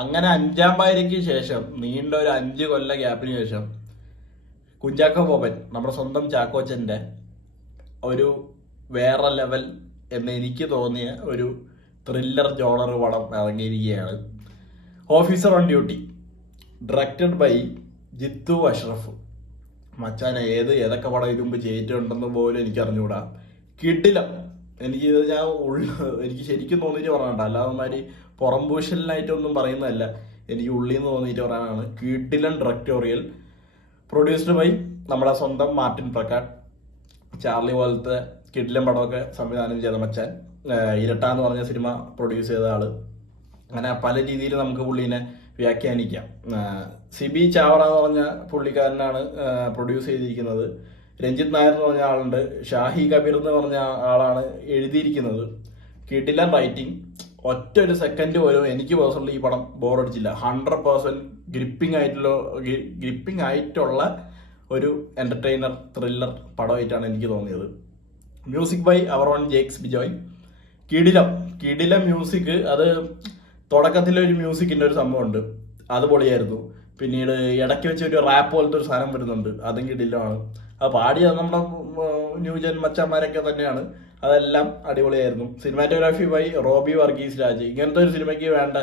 അങ്ങനെ അഞ്ചാം പാതിരയ്ക്ക് ശേഷം നീണ്ട ഒരു 5 കൊല്ല ഗ്യാപ്പിന് ശേഷം കുഞ്ചാക്കോ ബോബൻ നമ്മുടെ സ്വന്തം ചാക്കോച്ചന്റെ ഒരു വേറെ ലെവൽ എന്ന് എനിക്ക് തോന്നിയ ഒരു ത്രില്ലർ ജോണർ പടം ഇറങ്ങിയിരിക്കുകയാണ്. Officer on duty, directed by Jithu Ashraf. മച്ചാൻ ഏതൊക്കെ പടം ഇതിനു മുമ്പ് ചെയ്തിട്ടുണ്ടെന്ന് പോലും എനിക്ക് അറിഞ്ഞുകൂടാ. കിടിലം. എനിക്ക് ശരിക്കും തോന്നിയിട്ട് പറയാനുണ്ട്, അല്ലാതെ പുറംപൂശലിനായിട്ടൊന്നും പറയുന്നതല്ല, എനിക്ക് ഉള്ളിൽ നിന്ന് തോന്നിയിട്ട് പറയാനാണ്. കിടിലൻ ഡയറക്ടോറിയൽ, പ്രൊഡ്യൂസ്ഡ് ബൈ നമ്മുടെ സ്വന്തം മാർട്ടിൻ പ്രക്കാട്ട്. ചാർലി പോലത്തെ കിടിലൻ പടമൊക്കെ സംവിധാനം ചെയ്ത മച്ചാൻ. ഇരട്ട എന്ന് പറഞ്ഞ സിനിമ പ്രൊഡ്യൂസ് ചെയ്ത ആള്. അങ്ങനെ പല രീതിയിൽ നമുക്ക് പുള്ളീനെ വ്യാഖ്യാനിക്കാം. സിബി ചാവറ എന്ന് പറഞ്ഞ പുള്ളിക്കാരനാണ് പ്രൊഡ്യൂസ് ചെയ്തിരിക്കുന്നത്. രഞ്ജിത്ത് നായർ എന്ന് പറഞ്ഞ ആളുണ്ട്. ഷാഹി കബീർ എന്ന് പറഞ്ഞ ആളാണ് എഴുതിയിരിക്കുന്നത്. കിടിലൻ റൈറ്റിംഗ്. ഒറ്റ ഒരു സെക്കൻഡ് പോലും എനിക്ക് പേഴ്സണലി ഈ പടം ബോറടിച്ചില്ല. 100% ഗ്രിപ്പിംഗ് ആയിട്ടുള്ള ഒരു എന്റർടൈനർ ത്രില്ലർ പടമായിട്ടാണ് എനിക്ക് തോന്നിയത്. Music by our own Jakes Bejoy. കിടിലം മ്യൂസിക്. അത് തുടക്കത്തിലൊരു മ്യൂസിക്കിന്റെ ഒരു സംഭവമുണ്ട്, അത് പൊളിയായിരുന്നു. പിന്നീട് ഇടയ്ക്ക് വെച്ച് ഒരു റാപ്പ് പോലത്തെ ഒരു സാധനം വരുന്നുണ്ട്, അതും കിടിലമാണ്. അത് പാടിയത് നമ്മുടെ ന്യൂജൻ മച്ചന്മാരൊക്കെ തന്നെയാണ്. അതെല്ലാം അടിപൊളിയായിരുന്നു. Cinematography by Robby Varghese Raj. ഇങ്ങനത്തെ ഒരു സിനിമയ്ക്ക് വേണ്ട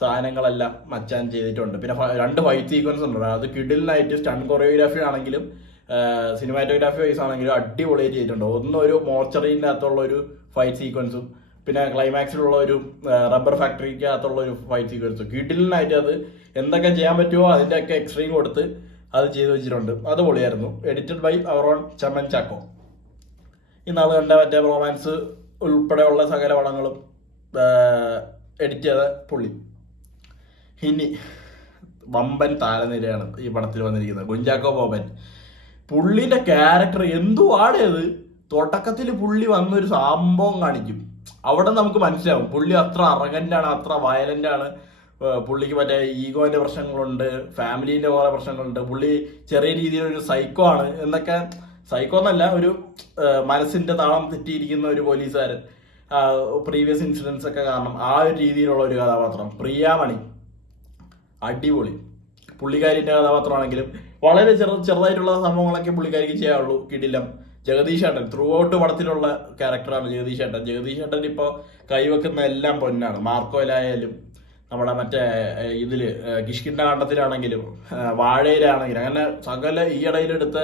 സാധനങ്ങളെല്ലാം മച്ചാൻ ചെയ്തിട്ടുണ്ട്. പിന്നെ 2 ഫൈറ്റ് സീക്വൻസ് ഉണ്ട്, അത് കിടിലിനായിട്ട് സ്റ്റണ്ട് കൊറിയോഗ്രാഫി ആണെങ്കിലും സിനിമാറ്റോഗ്രാഫി വൈസ് ആണെങ്കിലും അടിപൊളിയായിട്ട് ചെയ്തിട്ടുണ്ട്. ഒരു മോർച്ചറിൻ്റെ അകത്തുള്ള ഒരു ഫൈറ്റ് സീക്വൻസും പിന്നെ ക്ലൈമാക്സിലുള്ള ഒരു റബ്ബർ ഫാക്ടറിക്കകത്തുള്ള ഒരു ഫൈറ്റ് സീക്വൻസും കിടിലിനായിട്ട് അത് എന്തൊക്കെ ചെയ്യാൻ പറ്റുമോ അതിൻ്റെയൊക്കെ എക്സ്ട്രീം കൊടുത്ത് അത് ചെയ്ത് വെച്ചിട്ടുണ്ട്. അത് പൊളിയായിരുന്നു. Edited by our own Chaman Chacko. ഇന്നാൾ കണ്ട മറ്റേ റൊമാൻസ് ഉൾപ്പെടെയുള്ള സകല പടങ്ങളും എഡിറ്റ് ചെയ്ത പുള്ളി. ഇനി വമ്പൻ താരനിരയാണ് ഈ പടത്തിൽ വന്നിരിക്കുന്നത്. കുഞ്ചാക്കോ ബോബൻ, പുള്ളിന്റെ ക്യാരക്ടർ എന്തുവാടേത്. തുടക്കത്തിൽ പുള്ളി വന്നൊരു സംഭവം കാണിക്കും, അവിടെ നമുക്ക് മനസ്സിലാവും പുള്ളി അത്ര അറഗന്റ് ആണ്, അത്ര വയലന്റ് ആണ്. പുള്ളിക്ക് മറ്റേ ഈഗോന്റെ പ്രശ്നങ്ങളുണ്ട്, ഫാമിലിന്റെ കുറെ പ്രശ്നങ്ങളുണ്ട്. പുള്ളി ചെറിയ രീതിയിലൊരു സൈക്കോ ആണ് എന്നൊക്കെ. സൈക്കോ എന്നല്ല, ഒരു മനസ്സിന്റെ താളം തെറ്റിയിരിക്കുന്ന ഒരു പോലീസുകാരൻ. പ്രീവിയസ് ഇൻസിഡൻസ് ഒക്കെ കാരണം ആ ഒരു രീതിയിലുള്ള ഒരു കഥാപാത്രം. പ്രിയാമണി അടിപൊളി. പുള്ളിക്കാരിന്റെ കഥാപാത്രമാണെങ്കിലും വളരെ ചെറുതായിട്ടുള്ള സംഭവങ്ങളൊക്കെ പുള്ളിക്കാരിക്ക് ചെയ്യാവുള്ളൂ. കിടിലം. ജഗദീഷ് ഏട്ടൻ ത്രൂ ഔട്ട് പടത്തിലുള്ള ക്യാരക്ടറാണ് ജഗദീഷ് ഏട്ടൻ. ജഗദീഷ് ഏട്ടൻ ഇപ്പോൾ കൈവെക്കുന്ന എല്ലാം പൊന്നാണ്. മാർക്കോയിലായാലും നമ്മുടെ മറ്റേ ഇതില് കിഷ്കിണ്ട കാണ്ഡത്തിലാണെങ്കിലും വാഴയിലാണെങ്കിലും അങ്ങനെ സകല ഈ ഇടയിലെടുത്ത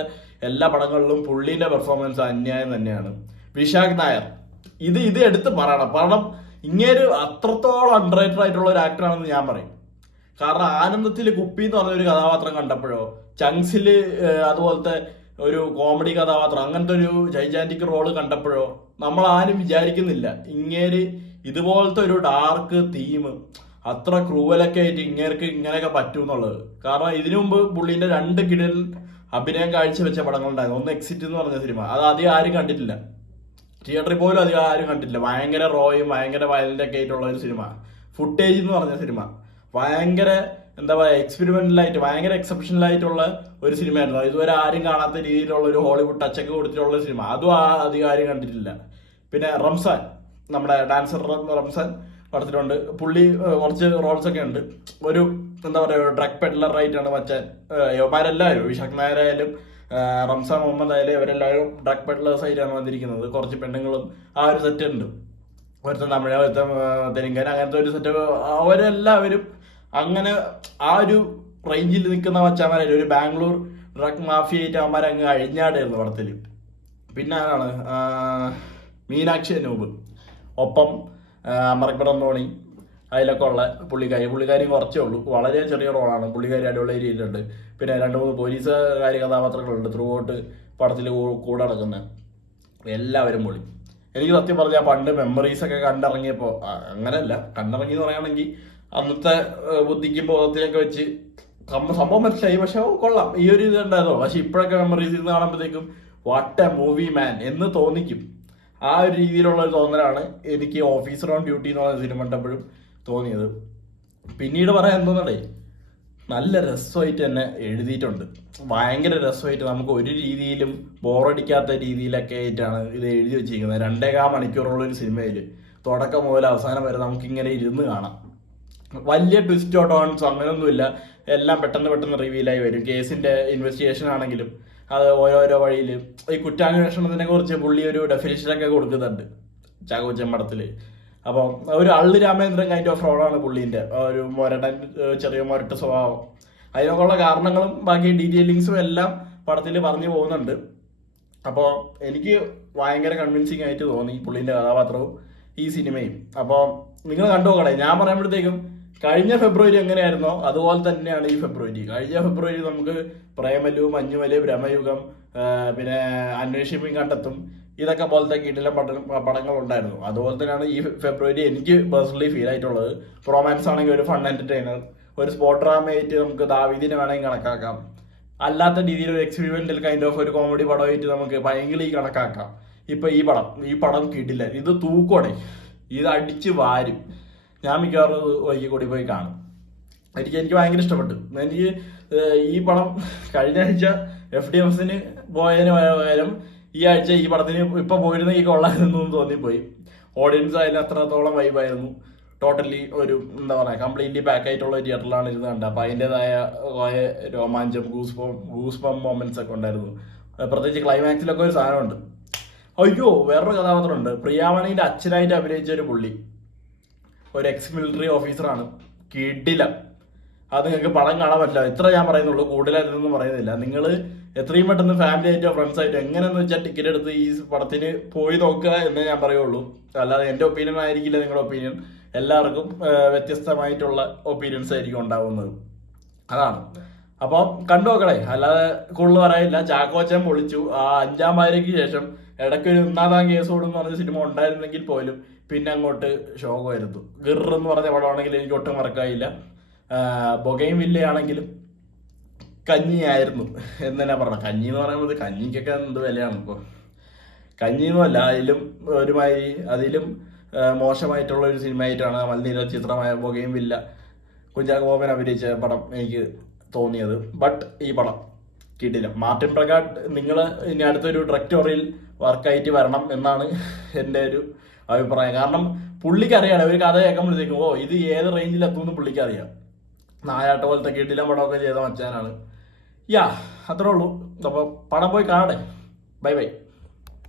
എല്ലാ പടങ്ങളിലും പുള്ളിന്റെ പെർഫോമൻസ് അന്യായം തന്നെയാണ്. വിശാഖ് നായർ, ഇത് എടുത്ത് പറയണം. കാരണം ഇങ്ങേര് അത്രത്തോളം അണ്ടർറേറ്റഡ് ആയിട്ടുള്ള ഒരു ആക്ടറാണെന്ന് ഞാൻ പറയും. കാരണം ആനന്ദത്തിൽ കുപ്പി എന്ന് പറഞ്ഞൊരു കഥാപാത്രം കണ്ടപ്പോഴോ, ചങ്സില് അതുപോലത്തെ ഒരു കോമഡി കഥാപാത്രം, അങ്ങനത്തെ ഒരു ജൈജാന്റിക് റോള് കണ്ടപ്പോഴോ നമ്മൾ ആരും വിചാരിക്കുന്നില്ല ഇങ്ങേര് ഇതുപോലത്തെ ഒരു ഡാർക്ക് തീം അത്ര ക്രൂവലൊക്കെ ആയിട്ട് ഇങ്ങേർക്ക് ഇങ്ങനെയൊക്കെ പറ്റും എന്നുള്ളത്. കാരണം ഇതിനു മുമ്പ് പുള്ളിന്റെ 2 കിടിൽ അഭിനയം കാഴ്ചവെച്ച പടങ്ങളുണ്ടായിരുന്നു. ഒന്ന് എക്സിറ്റ് എന്ന് പറഞ്ഞ സിനിമ, അത് അധികം ആരും കണ്ടിട്ടില്ല, തിയേറ്ററിൽ പോലും അധികം ആരും കണ്ടിട്ടില്ല. ഭയങ്കര റോയും ഭയങ്കര വയലന്റ് ഒക്കെ ആയിട്ടുള്ള ഒരു സിനിമ. ഫുട്ടേജ് എന്ന് പറഞ്ഞ സിനിമ ഭയങ്കര എന്താ പറയുക, എക്സ്പെരിമെന്റലായിട്ട് ഭയങ്കര എക്സെപ്ഷണൽ ആയിട്ടുള്ള ഒരു സിനിമയായിരുന്നു. ഇതുവരെ ആരും കാണാത്ത രീതിയിലുള്ള ഒരു ഹോളിവുഡ് ടച്ചൊക്കെ കൊടുത്തിട്ടുള്ള ഒരു സിനിമ, അതും അധികം ആരും കണ്ടിട്ടില്ല. പിന്നെ റംസാൻ, നമ്മുടെ ഡാൻസർ റംസാൻ പടത്തിലുണ്ട്. പുള്ളി കുറച്ച് റോൾസ് ഒക്കെ ഉണ്ട്. ഒരു എന്താ പറയുക, ഡ്രഗ് പെഡ്ലർ ആയിട്ടാണ് മച്ചാൻ. യവന്മാരെല്ലാവരും, വിശാഖ് നായരായാലും റംസാൻ മുഹമ്മദ് ആയാലും ഇവരെല്ലാവരും ഡ്രഗ് പെഡ്ലേഴ്സ് ആയിട്ടാണ് വന്നിരിക്കുന്നത്. കുറച്ച് പെണ്ണുങ്ങളും ആ ഒരു സെറ്റ് ഉണ്ട്. ഒരുത്തൻ തമിഴ്, ഒരുത്തൻ തെലുങ്കൻ, അങ്ങനത്തെ ഒരു സെറ്റ്. അവരെല്ലാവരും അങ്ങനെ ആ ഒരു റേഞ്ചിൽ നിൽക്കുന്ന മച്ചാന്മാരായാലും ഒരു ബാംഗ്ലൂർ ഡ്രഗ് മാഫിയായിട്ട് അവന്മാരെ അങ്ങ് അഴിഞ്ഞാടായിരുന്നു പടത്തിൽ. പിന്നെ ആരാണ്, മീനാക്ഷി അനൂപ്, ഒപ്പം അമർക്കടം തോണി, അതിലൊക്കെ ഉള്ള പുള്ളിക്കാരി കുറച്ചേ ഉള്ളൂ, വളരെ ചെറിയ റോളാണ്. പുള്ളിക്കാരി അടിപൊളി രീതിയിലുണ്ട്. പിന്നെ 2-3 പോലീസുകാരി കഥാപാത്രങ്ങളുണ്ട് ത്രൂ ഔട്ട് പടത്തിൽ കൂടെ നടക്കുന്നത്. എല്ലാവരും പൊളി. എനിക്ക് സത്യം പറഞ്ഞാൽ പണ്ട് മെമ്മറീസ് ഒക്കെ കണ്ടിറങ്ങിയപ്പോൾ, അങ്ങനെയല്ല കണ്ടിറങ്ങി എന്ന് പറയുകയാണെങ്കിൽ അന്നത്തെ ബുദ്ധിക്കും ബോധത്തിലൊക്കെ വെച്ച് സംഭവം മനസ്സിലായി. പക്ഷെ കൊള്ളാം, ഈ ഒരു ഇത് ഉണ്ടായിരുന്നു. പക്ഷെ ഇപ്പോഴൊക്കെ മെമ്മറീസ് ഇരുന്ന് കാണുമ്പോഴത്തേക്കും വാട്ട് എ മൂവി മാൻ എന്ന് തോന്നിക്കും. ആ ഒരു രീതിയിലുള്ള ഒരു തോന്നലാണ് എനിക്ക് ഓഫീസർ ഓൺ ഡ്യൂട്ടി എന്ന് പറയുന്ന സിനിമ കണ്ടപ്പോഴും തോന്നിയത്. പിന്നീട് പറയാൻ എന്തോന്നടേ, നല്ല രസമായിട്ട് തന്നെ എഴുതിയിട്ടുണ്ട്. ഭയങ്കര രസമായിട്ട് നമുക്ക് ഒരു രീതിയിലും ബോറടിക്കാത്ത രീതിയിലൊക്കെ ആയിട്ടാണ് ഇത് എഴുതി വെച്ചിരിക്കുന്നത്. 2.25 മണിക്കൂറുള്ള ഒരു സിനിമയിൽ തുടക്കം മുതൽ അവസാനം വരെ നമുക്കിങ്ങനെ ഇരുന്ന് കാണാം. വലിയ ട്വിസ്റ്റോ ടോൺസോ അങ്ങനെയൊന്നുമില്ല. എല്ലാം പെട്ടെന്ന് പെട്ടെന്ന് റിവീലായി വരും. കേസിന്റെ ഇൻവെസ്റ്റിഗേഷൻ ആണെങ്കിലും അത് ഓരോരോ വഴിയിൽ ഈ കുറ്റാന്വേഷണത്തിനെ കുറിച്ച് പുള്ളി ഒരു ഡെഫിനിഷനൊക്കെ കൊടുക്കുന്നുണ്ട് ചാക്കോ ചെമ്പടത്തില്. അപ്പം ഒരു അള്ളു രാമേന്ദ്രൻ കൈൻഡ് ഓഫ് റോളാണ് പുള്ളീന്റെ, ഒരു മൊരടൻ, ചെറിയ മൊരട്ട് സ്വഭാവം. അതിനൊക്കെയുള്ള കാരണങ്ങളും ബാക്കി ഡീറ്റെയിലിങ്സും എല്ലാം പടത്തിൽ പറഞ്ഞു പോകുന്നുണ്ട്. അപ്പോൾ എനിക്ക് ഭയങ്കര കൺവിൻസിങ് ആയിട്ട് തോന്നി പുള്ളീന്റെ കഥാപാത്രവും ഈ സിനിമയും. അപ്പോൾ നിങ്ങൾ കണ്ടുപോകണേ. ഞാൻ പറയുമ്പോഴത്തേക്കും കഴിഞ്ഞ ഫെബ്രുവരി എങ്ങനെയായിരുന്നോ അതുപോലെ തന്നെയാണ് ഈ ഫെബ്രുവരി. കഴിഞ്ഞ ഫെബ്രുവരി നമുക്ക് പ്രേമലു, മഞ്ഞുമല്, ഭ്രമയുഗം, പിന്നെ അന്വേഷിപ്പും കണ്ടെത്തും, ഇതൊക്കെ പോലത്തെ കീട്ടിലെ പടങ്ങൾ ഉണ്ടായിരുന്നു. അതുപോലെ തന്നെയാണ് ഈ ഫെബ്രുവരി എനിക്ക് പേഴ്സണലി ഫീൽ ആയിട്ടുള്ളത്. റൊമാൻസ് ആണെങ്കിൽ ഒരു ഫൺ എന്റർടൈനർ, ഒരു സ്പോർട്ട് ഡ്രാമയായിട്ട് നമുക്ക് ദാവീദിനെ വേണമെങ്കിൽ കണക്കാക്കാം. അല്ലാത്ത രീതിയിൽ ഒരു എക്സ്പെരിമെന്റൽ കൈൻഡ് ഓഫ് ഒരു കോമഡി പടമായിട്ട് നമുക്ക് ഭയങ്കര കണക്കാക്കാം. ഇപ്പൊ ഈ പടം കിട്ടില്ല, ഇത് തൂക്കോടെ, ഇത് അടിച്ച് വാരും. ഞാൻ മിക്കവാറും വൈകി കൂടി പോയി കാണും. എനിക്ക് ഭയങ്കര ഇഷ്ടപ്പെട്ടു. എനിക്ക് ഈ പടം കഴിഞ്ഞ ആഴ്ച FDFSന് പോയതിന് പകരം ഈ ആഴ്ച ഈ പടത്തിന് ഇപ്പൊ പോയിരുന്ന ഈ കൊള്ളായിരുന്നു തോന്നിപ്പോയി. ഓഡിയൻസ് അതിന് അത്രത്തോളം വൈബായിരുന്നു. ടോട്ടലി ഒരു എന്താ പറയുക, കംപ്ലീറ്റ്ലി പാക്ക് ആയിട്ടുള്ള തിയേറ്ററിലാണ് ഇരുന്ന് കണ്ടത്. അപ്പൊ അതിൻ്റെതായ കുറെ രോമാഞ്ചം, ഗൂസ്പം മൊമെന്റ്സ് ഒക്കെ ഉണ്ടായിരുന്നു. പ്രത്യേകിച്ച് ക്ലൈമാക്സിലൊക്കെ ഒരു സാധനമുണ്ട്. അയ്യോ, വേറൊരു കഥാപാത്രമുണ്ട്. പ്രിയാമണിന്റെ അച്ഛനായിട്ട് അഭിനയിച്ച ഒരു പുള്ളി, ഒരു എക്സ് മിലിറ്ററി ഓഫീസറാണ്. കിടിലം. അത് നിങ്ങൾക്ക് പടം കാണാൻ പറ്റില്ല, ഇത്ര ഞാൻ പറയുന്നുള്ളൂ, കൂടുതലായിട്ടൊന്നും പറയുന്നില്ല. നിങ്ങൾ എത്രയും പെട്ടെന്ന് ഫാമിലി ആയിട്ടോ ഫ്രണ്ട്സ് ആയിട്ടോ എങ്ങനെയെന്ന് വെച്ചാൽ ടിക്കറ്റ് എടുത്ത് ഈ പടത്തിന് പോയി നോക്കുക എന്നേ ഞാൻ പറയുള്ളൂ. അല്ലാതെ എൻ്റെ ഒപ്പീനിയൻ ആയിരിക്കില്ല നിങ്ങളുടെ ഒപ്പീനിയൻ. എല്ലാവർക്കും വ്യത്യസ്തമായിട്ടുള്ള ഒപ്പീനിയൻസ് ആയിരിക്കും ഉണ്ടാവുന്നത്. അതാണ്. അപ്പം കണ്ടു നോക്കണേ, അല്ലാതെ കൂടുതൽ പറയില്ല. ചാക്കോച്ചൻ പൊളിച്ചു. ആ 5-ാം വാരയ്ക്ക് ശേഷം ഇടയ്ക്ക് ഒരു 1-ാം കേസോട് എന്ന് പറഞ്ഞ സിനിമ ഉണ്ടായിരുന്നെങ്കിൽ പോലും പിന്നെ അങ്ങോട്ട് ശോകമായിരുന്നു. ഗിർ എന്ന് പറഞ്ഞ പടമാണെങ്കിൽ എനിക്ക് ഒട്ടും മറക്കായില്ല. ബൊഗൈൻ വില്ലയാണെങ്കിലും കഞ്ഞിയായിരുന്നു എന്ന് തന്നെ പറഞ്ഞത്. കഞ്ഞി എന്ന് പറയുന്നത് കഞ്ഞിക്കൊക്കെ എന്ത് വിലയാണ് ഇപ്പോൾ. കഞ്ഞിയൊന്നുമല്ല, അതിലും മോശമായിട്ടുള്ള ഒരു സിനിമയായിട്ടാണ് മൽനീര ചിത്രമായ ബൊഗൈൻ വില്ല കുഞ്ചാക്കോ ബോബൻ അഭിനയിച്ച പടം എനിക്ക് തോന്നിയത്. ബട്ട് ഈ പടം കിട്ടില്ല. മാർട്ടിൻ പ്രകാട്ട് നിങ്ങൾ ഇനി അടുത്തൊരു ഡയറക്ടോറിയൽ വർക്കായിട്ട് വരണം എന്നാണ് എൻ്റെ ഒരു അഭിപ്രായം. കാരണം പുള്ളിക്ക് അറിയാം, ഒരു കഥ കേൾക്കുമ്പോഴത്തേക്കും ഇത് ഏത് റേഞ്ചിൽ എത്തുമെന്ന് പുള്ളിക്ക് അറിയാം. നായാട്ട പോലത്തെ കിട്ടില്ല പടമൊക്കെ ചെയ്ത മച്ചാനാണ്. അത്രേ ഉള്ളൂ. അപ്പോൾ പടം പോയി കാണട്ടെ. Bye bye.